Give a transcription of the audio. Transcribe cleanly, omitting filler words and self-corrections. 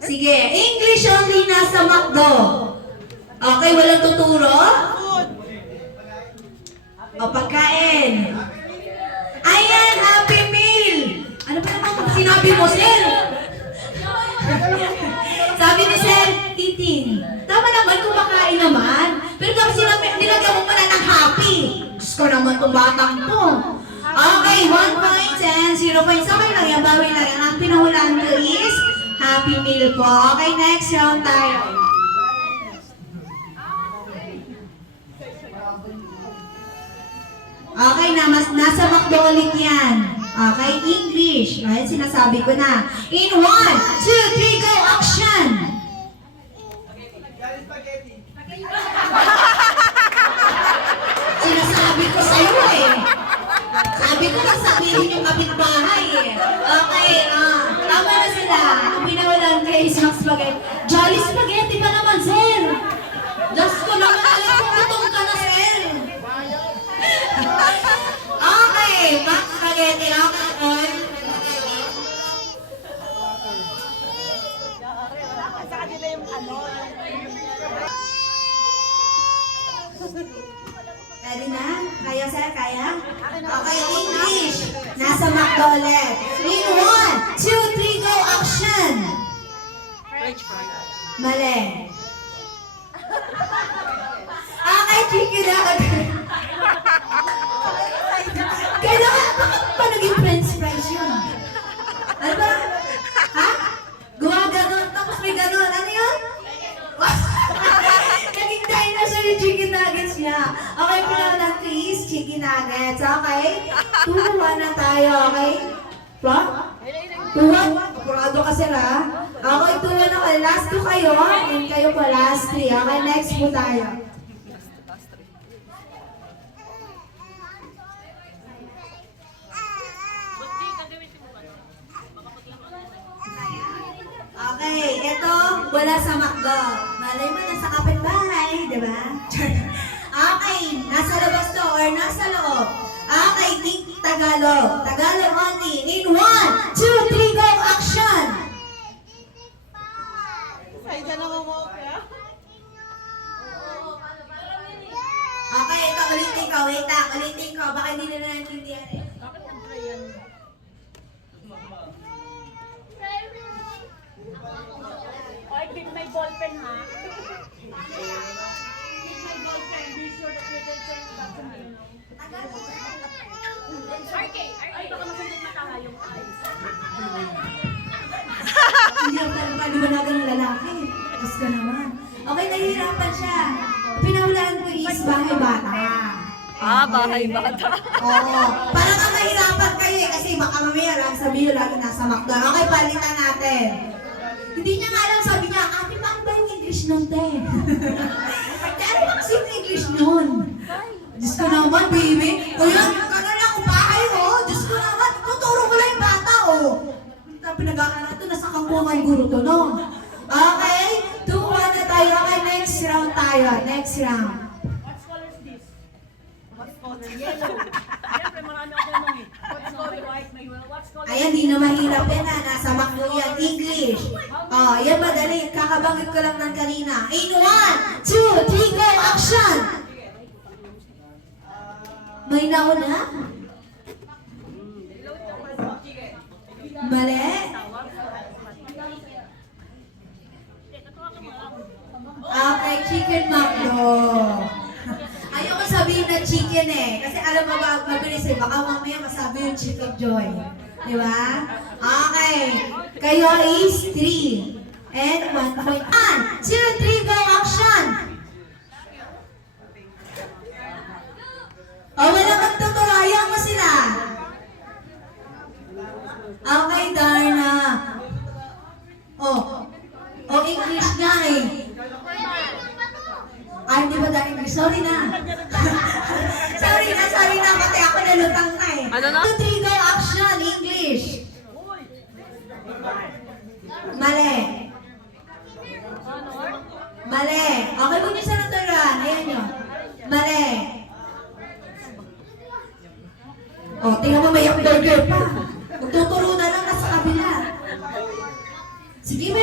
Sige, English only nasa McDo. Okay, walang tuturo? O, pagkain. Ayan, Happy Meal. Ano ba naman sinabi mo, sir? Sabi ni sir, eating. Tama naman, kumakain naman. Pero kapag nilagyan mo pala ng happy. Diyos ko naman itong batang to. Okay, 1 point and 0 points. Okay lang yan, bawi lang yan. Ang pinahulaan ko is Happy Meal po. Okay, next round tayo. Okay na, nasa McDo ulit yan. Okay, English. Ayan, sinasabi ko na. In 1, 2, 3, go, action! Sinasabi ko sa'yo eh. Sabi ko lang sabihin yung kapitbahay eh. Okay, tama na sila. Ang pinawalan kay Snack Spaghetti. Jolly Spaghetti pa naman, sir. Diyos ko naman, alam ko gutom ka na, sir. Okay, Max Spaghetti. Okay, on. Sa kanila yung ano, Ready na? Kaya, sir? Kaya? Okay, English. Nasa McDo ulit. In 1, 2, 3, go, action! French fries. Mali. Okay, chicken nugget. Kailangan, bakit pa naging french fries yun? Ano ba? Ha? Gawa ganon, tapos may ganon. Ano yun? Naging dinosaur yung chicken nuggets niya. Okay, pinawalan ko is chicken nuggets. Okay? 2-1 na tayo, okay? What? 2-1? Kapurado ka sir ha? Okay, 2-1 ako. Last 2 kayo. And kayo po last 3. Okay, next po tayo. Okay, ito, wala sa McDo. Malay mo, nasa kapitbahay, di ba? Okay, nasa labas to or nasa loob. Okay, think Tagalog. Tagalog only. In 1, 2, 3, go, action! Ay, dyan naman mo, kaya? Okay, ito, ulitin ko. Wait lang, ulitin ko. Baka hindi na naintindihan eh. Bakit nag-try yan? Ay, keep my ballpen, ha? Keep my ballpen. Be sure that you can turn back to me, no? Ay, baka masundin matanga yung eyes. Hindi ako talaga paliwanagan ng lalaki. Diyos ka naman. Okay, nahihirapan siya. Pinahulaan ko is bahay bata. Bahay bata. Oo. Parang nga mahirapan kayo eh. Kasi baka mamaya lang sabihin lagi nasa McDo. Okay, palitan natin. Hindi niya nga alam, sabi niya, ate, paano ba yung English nun, te? Ano ba kasi yung English nun? Diyos ko naman, baby. O yan, gano'n lang ang bahay, oh. Diyos ko naman, tuturo ko lang yung bata, oh. Pinag-aaral ito, nasa kampungan guro to, no? Okay, 2-1 na tayo. Okay, next round tayo. Next round. What color is this? What color? Yellow. Siyempre, marami ako tanong eh. What color? White, may what color? Ayan, di na mahirap yan na. Nasa McDo yan. English. Oh, yan madali. Kakabanggit ko lang ng kanina. In 1, 2, 3, go! Action! May nauna? Mali? Okay, chicken McDo. Ayoko sabihin na chicken eh. Kasi alam mo ba, mabilis eh. Baka mamaya masabi yung chicken joy. Di ba? Okay. Kayo is 3. And 1 point. 1, 2, 3, go, action! O, wala magtuturayan mo sila. Okay, Darna. O, English nga eh. Ay, hindi ba dahil English? Sorry na. sorry na. Pati ako nalutang na eh. Ano na? 2, 3, go, action, English. Mali. Mali. Okay, huwag niyo sa naturan. Ayan nyo. Mali. O, tingnan mo may burger pa. Magtuturo na lang, nasa Sige,